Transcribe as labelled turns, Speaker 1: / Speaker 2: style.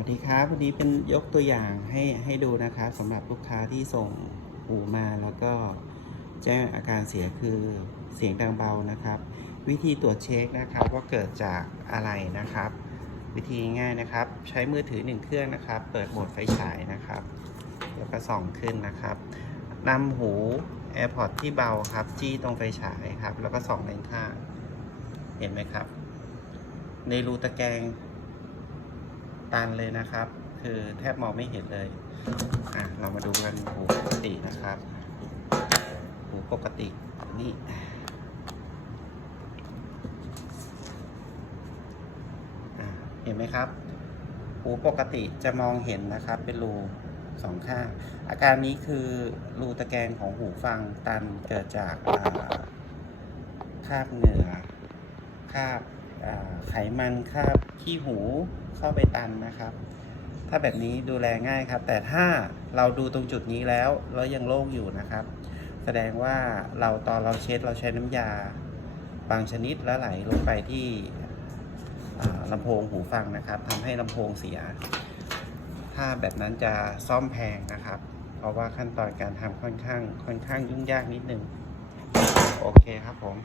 Speaker 1: วัสดีครับวันนี้เป็นยกตัวอย่างให้ให้ดูนะครับสำหรับลูกค้าที่ส่งหูมาแล้วก็แจ้งอาการเสียคือเสียงดังเบานะครับ วิธีตรวจเช็คนะครับว่าเกิดจากอะไรนะครับ วิธีง่ายนะครับ ใช้มือถือหนึ่งเครื่องนะครับ เปิดโหมดไฟฉายนะครับ แล้วก็ส่องขึ้นนะครับนำหู AirPods ที่เบาครับ จี้ตรงไฟฉายครับ แล้วก็ส่องด้านข้างเห็นไหมครับ ในรูตะแกรง ตันเลยนะครับ คือแทบมองไม่เห็นเลยอะเรามาดูกันหูปกตินะครับ หูปกตินี่เห็นไหมครับ หูปกติจะมองเห็นนะครับ เป็นรูสองข้าง อาการนี้คือรูตะแกรงของหูฟังตันเกิดจากคราบเหงื่อคราบ ไขมันคาบขี้หูเข้าไปตันนะครับ ถ้าแบบนี้ดูแลง่ายครับ แต่ถ้าเราดูตรงจุดนี้แล้วแล้วยังโล่งอยู่นะครับ แสดงว่าเราตอนเราเช็ดเราใช้น้ำยาบางชนิดแล้วไหลลงไปที่ลำโพงหูฟังนะครับทำให้ลำโพงเสีย ถ้าแบบนั้นจะซ่อมแพงนะครับ เพราะว่าขั้นตอนการทำค่อนข้างค่อนข้างยุ่งยากนิดนึง โอเคครับผม